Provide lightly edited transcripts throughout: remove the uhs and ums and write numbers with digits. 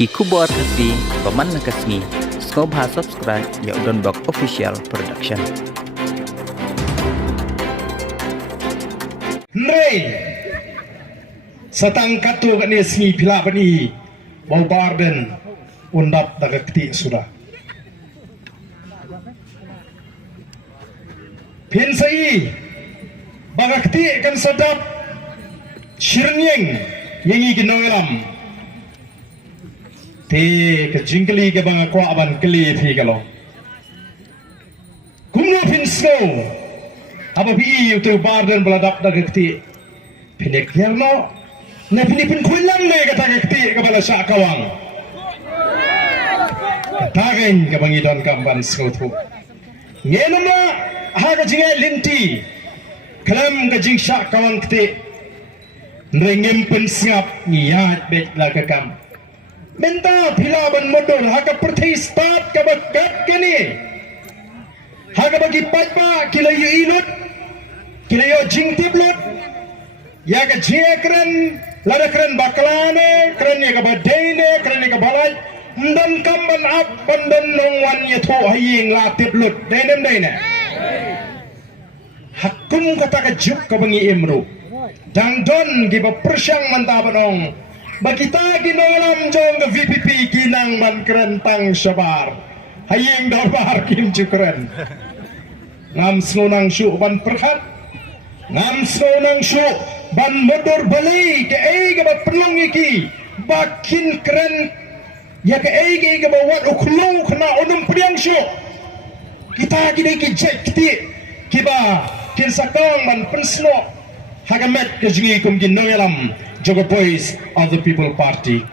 ki kubar hati paman nakasni skoba subscribe ya udon bak official production. Nei satang katu kat ni sni pila pani bau Ardent undap daga keti sudah pin sai baga keti kan sedap shirnyeng yengi ginongelam te ke jingkeli ke banga ko aban keli phi kalo kumno pin so apa pi itu Ardent beladap daga keti pinek yerno na pinipin kulang na kata keti ke bala syak kawang katagen ke bangidon kamban skotu ngenom la haga jingai linti kalam ke jing syak kawang keti nrengem pensngap ngiat bet la kakam menta pila ban modor haka perthai start ke bagat kini haka bagi patpa kilayu ilut kilayu jing tiblut ya ke jekren lada keren baklane keren ya ke badene keren ya ke balai ndam kamban ap bandan nongwan ya tho haying la tiblut denem dene hakum kata ke juk ke bangi imru dang don gi ba Pyrshang manta banong bagita ginolam jong ke VPP ginang man keren tang sabar haying dorbar kim jukren ngam snonang syu ban perhat ngam snonang syu ban motor balai ke ke ba perlong iki bakin keren ya ke ke ba wat uklung kena onum priang syu kita gini ki jek kiti kiba kin sakang man pensno hagamet ke jingi kum ginongelam jogo boys of the people party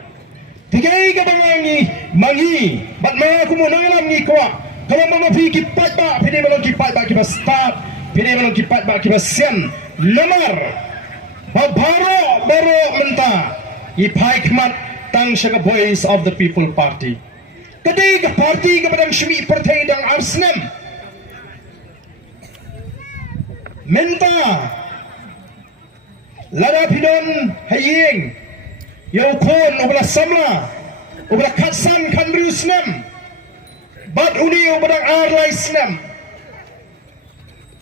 tigai ke bangangi mangi bat ma ku mo nongelam ni kwa kalau mama pi ki pat ba pide balong ki pat ba ki ba start pide balong ki pat ba ki ba sian nomor baro menta ipai khmat tang shaga boys of the people party kadai ke party ke badang shmi perthai dang arsnem menta lada pidon haying yo kon ubla samla ubla khatsan kan riusnem bat uni ubadang arlai snem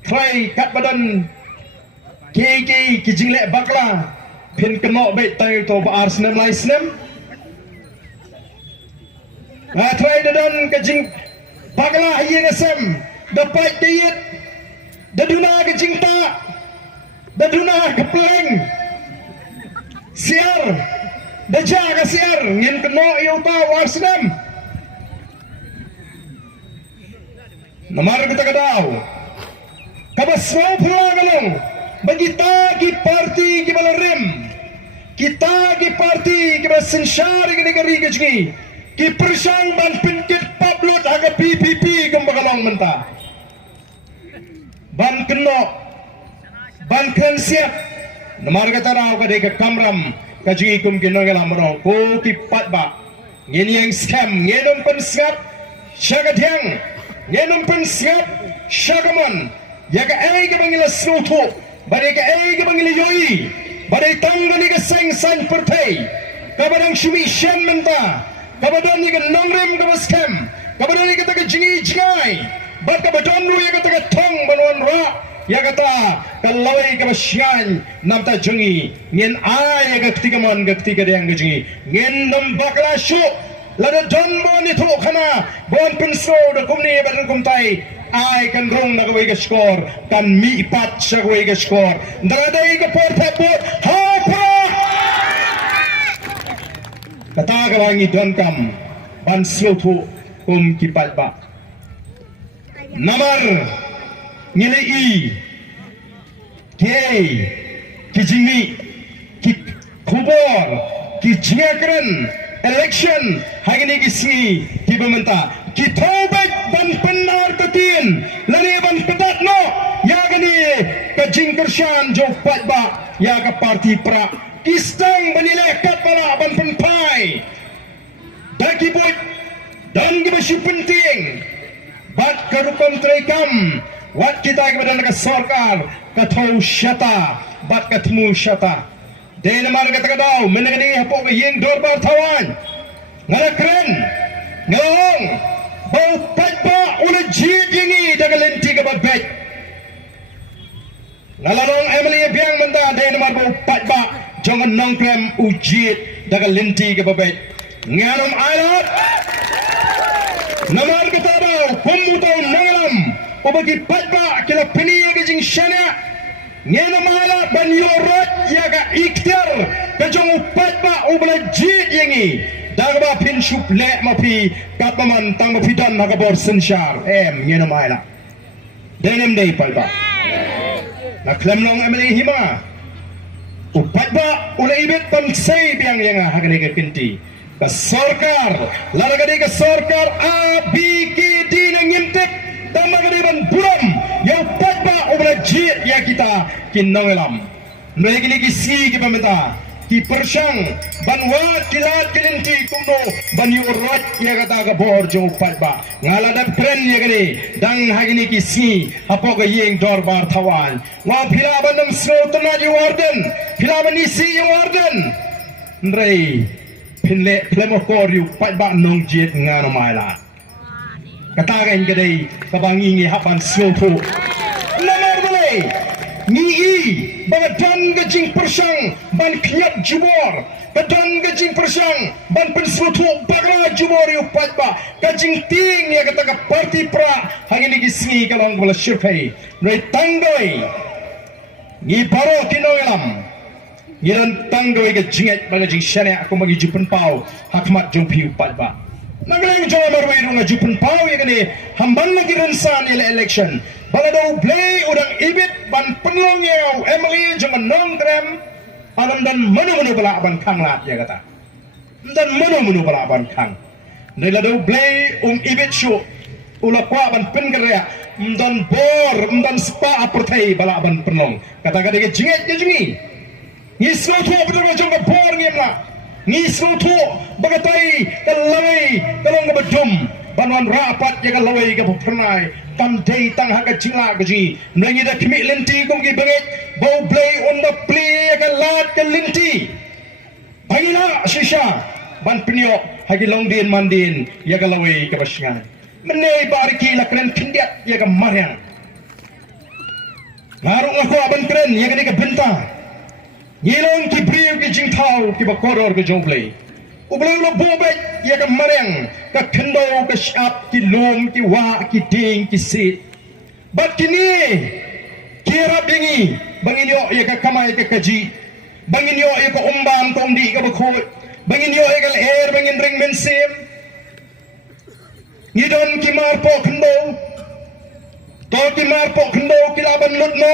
try kat badan ki jingle bakla pin keno bet tay to ba arsnem lai snem try dadon ke jing bakla haying asem dapat diet daduna ke jingta daduna ke pleng siar daja ke siar ngin keno yo ta arsnem namar kita kadau kabasmo pulangalong bagi tagi parti ki balarem kita ki parti ki bas Synshar ki negeri ki ki Pyrshang ban pynkit pablot aga VPP gembagalong menta ban keno ban kren siap namar kata rau ka ke kamram ka jingi kum ginongelam ro ko ki patba ngin yang scam ngedom pensap syagadiang ngenum pensiap syagaman ya ka ai ka bangila snutu badai ka ai ka bangila yoi badai tanggani ka seng san pertai ka badang shumi shen menta ka badang ni ka nongrem ka baskem ka badang ni ka ta jingi jingai bad ka badang nu ya ka ta thong banwan ra ya kata kalawai ka basyan namta jungi ngin ai ya ka tigaman ka tiga yang ka jingi ngin nam bakla shu lada don bon itu khana bon penso da kumni badan kumtai ai kan rong na gawai ga score kan mi pat sa gawai ga score ndradai ga porta pot ha pro kata ga wangi don kam ban slotu kum kipat ba namar ngile i ke kijimi ki kubor ki jingakren election hari ini kisi tiba menta kita bet ban penar ketin lari ban kedat no ya gani ke jingkershan jo patba ya ke parti pra kistang banile kat bala ban penpai daki boy dan gibasyu penting bat kerukum terekam wat kita kepada negara sarkar katau syata bat ketemu syata Dahil naman kata-kataw, menagani hapok ka yung dorbar tawan. ngala keren ngalong bau patba ula jit yengi daga lenti ka babet ngalalong Emily biang menta day namar bau patba jangan nongkrem ujit daga lenti ka babet nganom alat namar kita bau kumutau nangalam ubagi patba kila pini ka jing shana nganom alat ban yorot yaga ikhtiar ka jong patba ubala jit yengi dagba pin shup le mapi katman tang mapi dan nagabor Synshar ngeno maila denem dei palba na klemlong emeli hima upatba ula ibet pam sei biang yang hagane ke kinti ka sarkar laragade ka sarkar abiki din ngimtep tamagade ban buram ya upatba ula jit ya kita kinongelam negini ki si ki pamenta ki Pyrshang banwat kilat kilinti kumno banyu urat ya kata ka bor jong patba ngala da tren ya gani dang hagini ki si apo ka yeng dorbar thawan wa phila bandam srotna ji Ardent phila bani si ji Ardent ndrei phinle plemo kor yu patba nong jit ngano maila kata ka ingade ka bangi ngi hapan srotu namar bale Ngi bagadan gajing Pyrshang ban knyap jubor badan gajing Pyrshang ban pensrutu bagla jubor yu patba gajing ting ya kata ka parti pra hangini gisni kalong bola shirpai noi tanggoi ngi baro kinoelam ngiran tanggoi ga jingat bagajing shana aku magi jupen pau hakmat jong piu patba nagaleng jawa marwai runga jupen pau ya kani hamban lagi rensan ila election balado play udang ibit ban penlong yau Emily jangan nongkrem alam dan menu-menu bala ban kang lat ya kata dan menu-menu bala ban kang nilado play ibit shu ula kwa ban pengeria dan bor dan spa apertai bala ban penlong kata-kata ke jinget ke jingi ngisro tu betul jong ka bor ngemla ngisro tu bagatai kalawai kalong ka bedum banwan rapat ya kalawai ka pernai pandai tang haka cila gaji nangi da kimi lenti kong ki bangit bau play on the play ka lat ka lenti bagila shisha ban pinyo hagi long din mandin ya kalawai ka basyan menei bariki la kren kindiat ya ka maryang ngarung ako aban kren ya ka benta ngilong ki briw ki jingtau ki bakoror ka jonglay ublay lo bobet ya ka maryang ka kendo ka syap ki lom ki wa ki ding ki sit bat kini kira bingi bangin yo ya ka kamay ka kaji bangin yo ya ka umbam ka umdi ka bakot bangin yo ya ka air bangin ring mensim ngidon ki marpo kendo to ki marpo kendo ki laban lutno